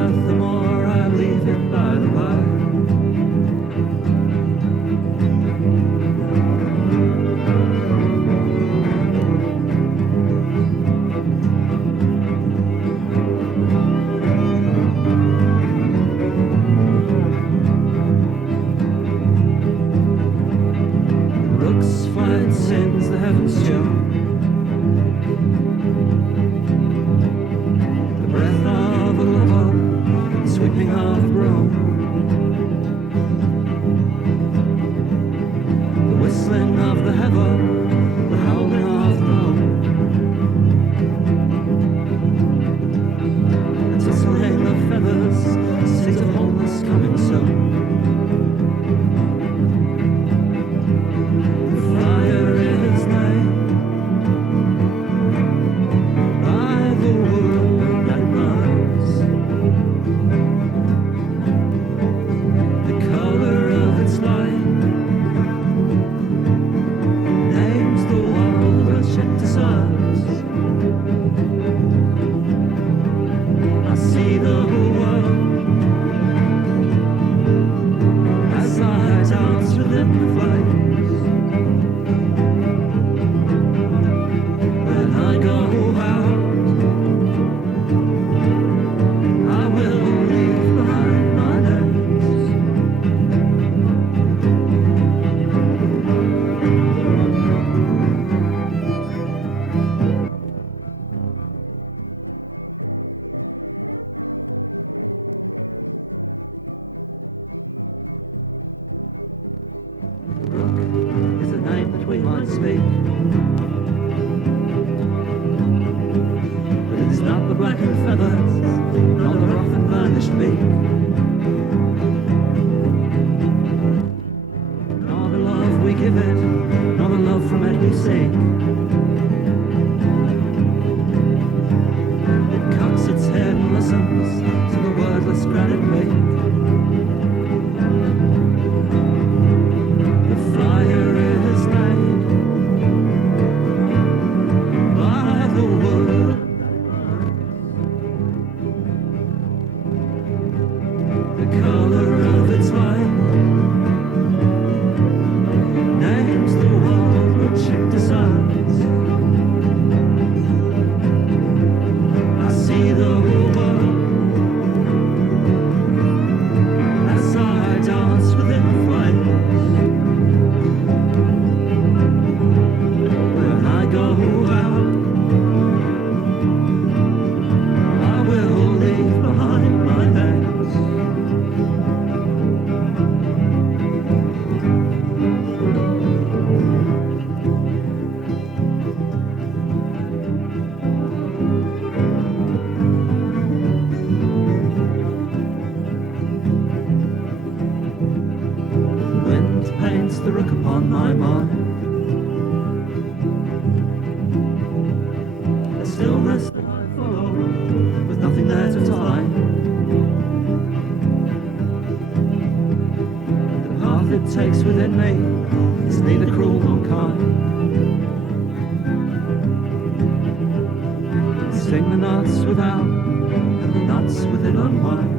path, the more I leave it by the by. Rooks flying sins the heavens tune. The breath of a lover, sweeping half Rome. The whistling of the heather, the howling of the moon. The tizzling of feathers, sings of wholeness coming soon. Takes within me is neither cruel nor kind. Sing the knots without and the knots within unwind.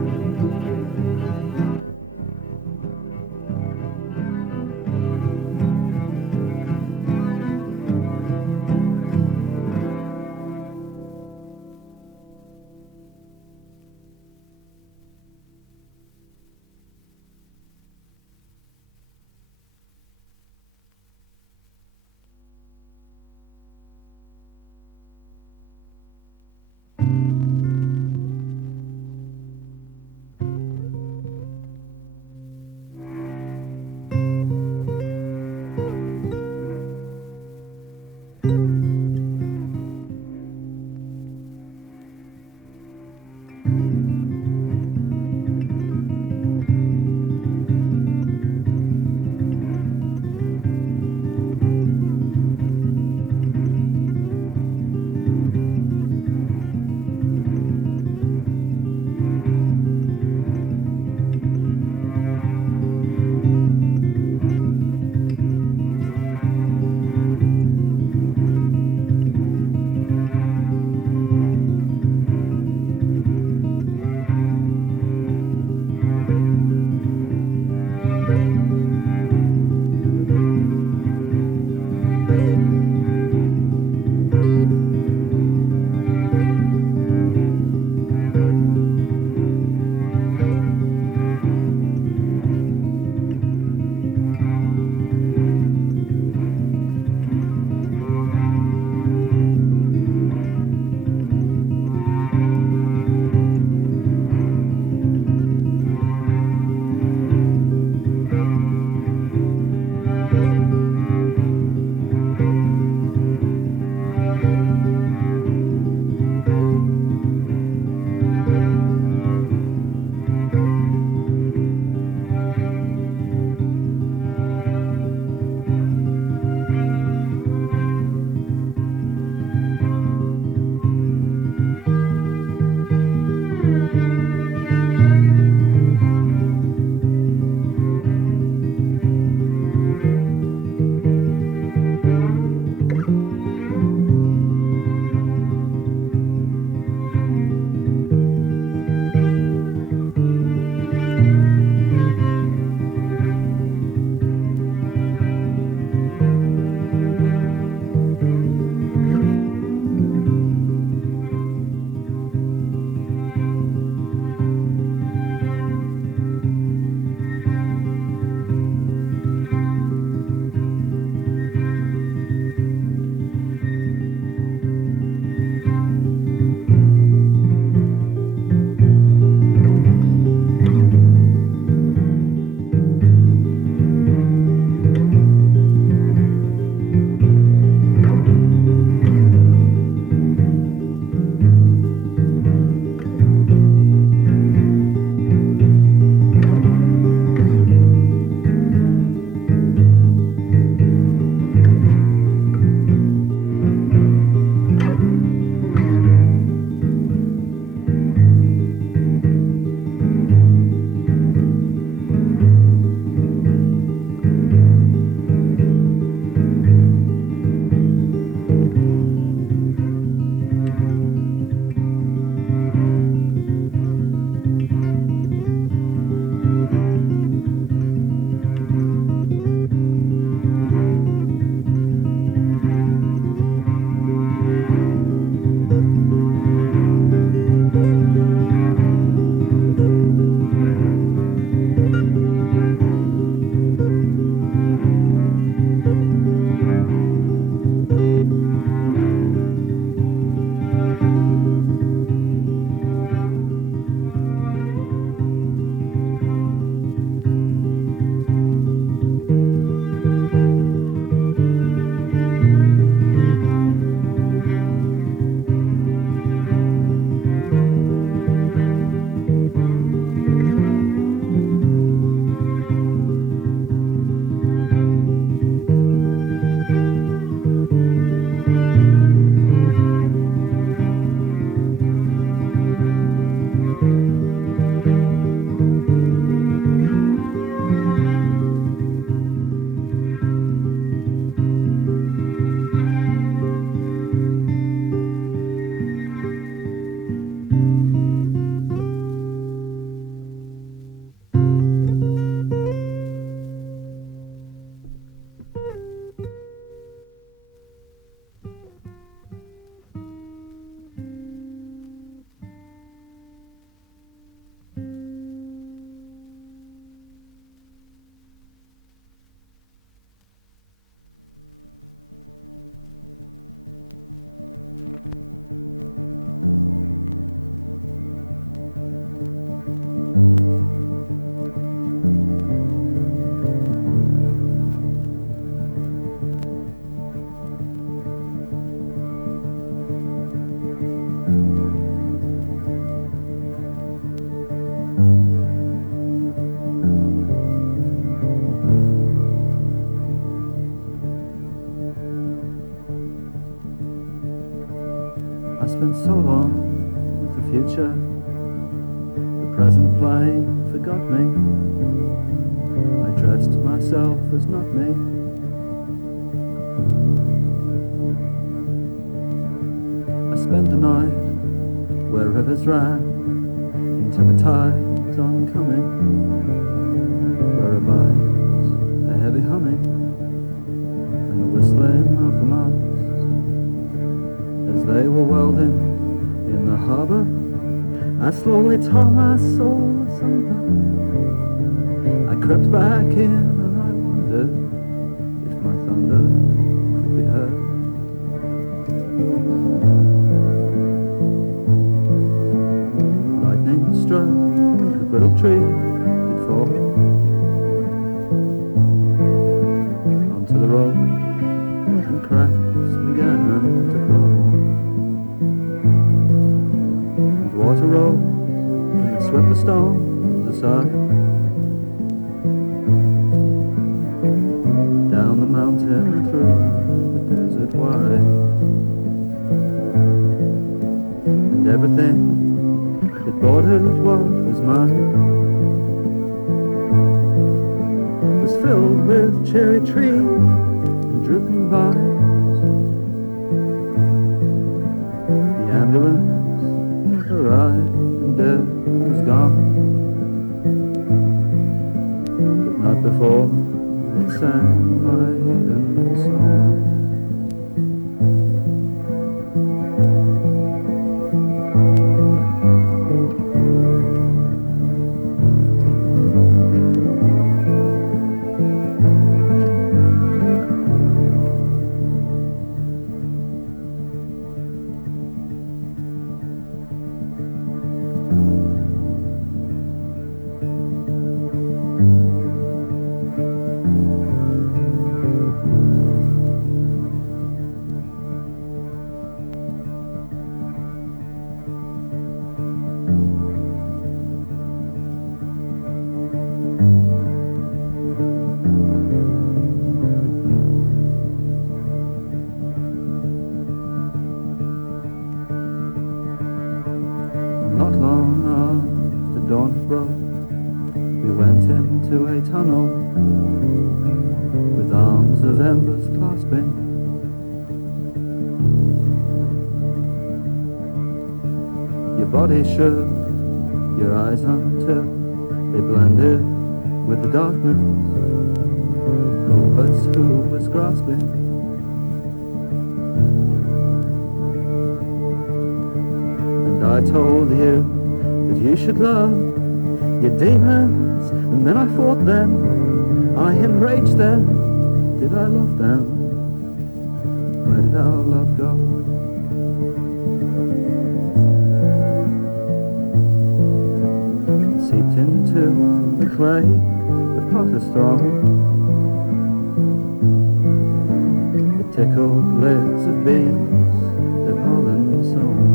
forgot me. I dressed myself as not me. I spent the night where rivers ran into the tide's oncoming, where abides a heavy humming and the whistling of the masts as they were welding in the harbour. I slowly tore my soul asunder. I crept back in and I wondered if my thunder could be heard. Lightning struck the brittle tree, did fall onto the road, and cracks began to crawl. Water rose and it swept the stones aside. Down the mountain through the desert wide. And everything that bordered what was mine was filled with cherry trees and drooping vines. The ambulance arrived and death was gone, but not before it sang my hidden song. Not long after dawn had broke, we went into a tunnel with arms of embers clasping. Your body shook, your eyes until they blended with the darkness. Who was grasping? I told you that you should love your demons, and then I fought them, I enraged them. Did I love them? Where did our love go? It seeped into the clay of potter's throne. It tickled lids of bees, the pollen sown.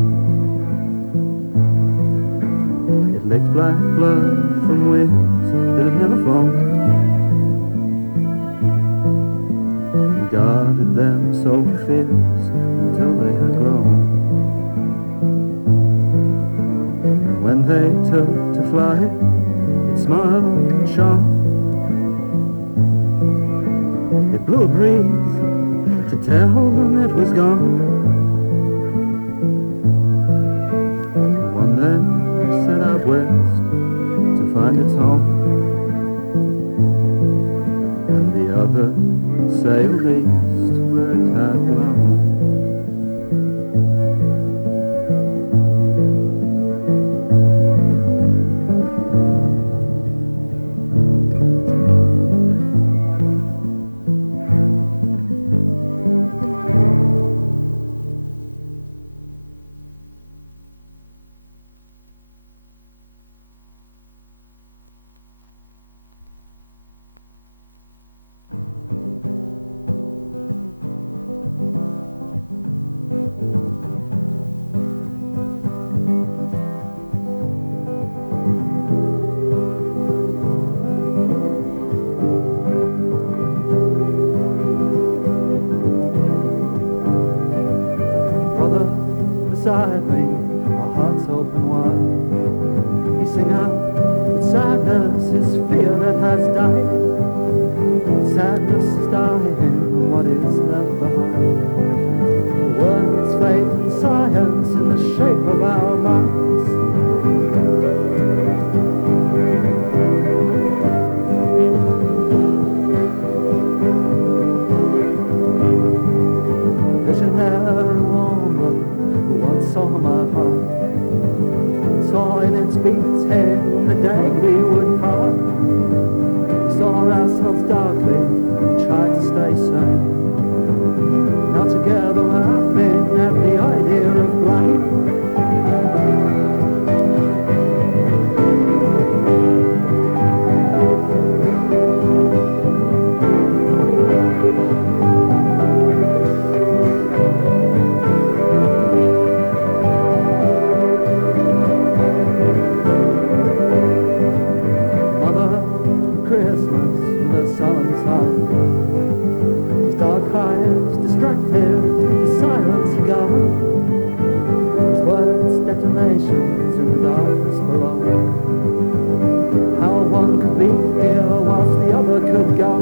Licked black blood from wings that had never flown, and guarded them so fierce until they had grown. And when they took to fly, it smiled and shone. It blew a breeze to tell them it was gone. One then set out west to find its home, and the other sailed east where it had blown. Sadness is fear that has died. Sadness is dying, what is left behind? Words, faith and science in the shape of our minds. A visionary woman who once saw my heart, saw in its beats in the day we would part. We saw ourselves darkly, we tried to stay sane. Now together laughing at the idea of blame. Christmas with a sullen sun. His dark eyes distracted, his silence gone. His words detonations in the darkness below. How one could be here whilst the other could go.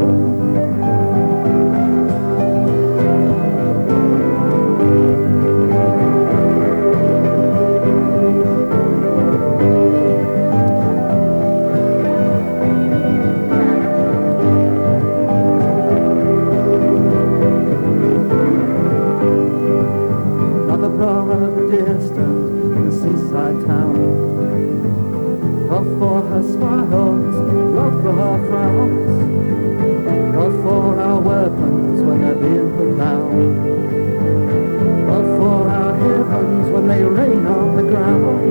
Distant in the seaside town. Love for her smiles, love for her frowns, love for our weapons when they're being put down, love for our heavens when they rain on the ground.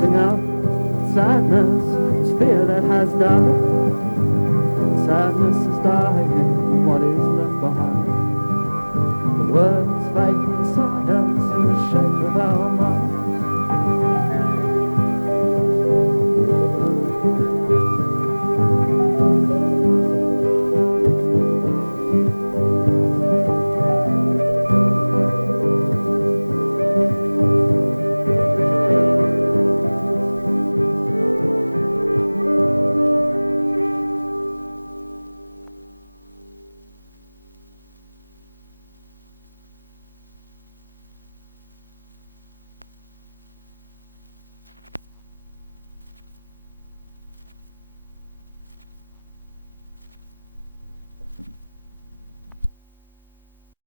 Sing out sadness, it's fear that has died. Sadness is dying, what is left behind? The words, faith